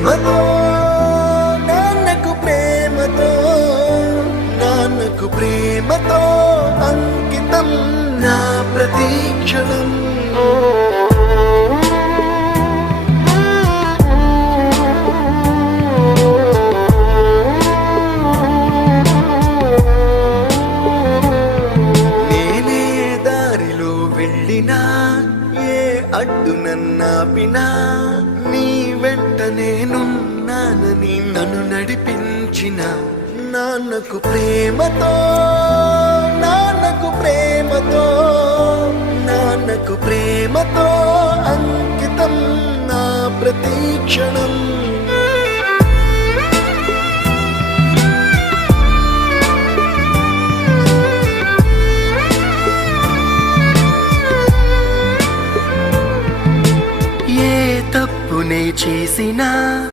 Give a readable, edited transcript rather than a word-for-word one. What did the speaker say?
ప్రేమతో నాన్నకు ప్రేమతో నాన్నకు ప్రేమతో అంకితం నా ప్రతీక్షణం. నేనే దారిలో వెళ్ళినా ఏ అడ్డు నన్నాపినా నీ వెంట నేనున్నానని నన్ను నడిపించిన నాన్నకు ప్రేమతో నాన్నకు ప్రేమతో నాన్నకు ప్రేమతో అంకితం నా ప్రతీక్షణం. ఏ తప్పునే చేసినా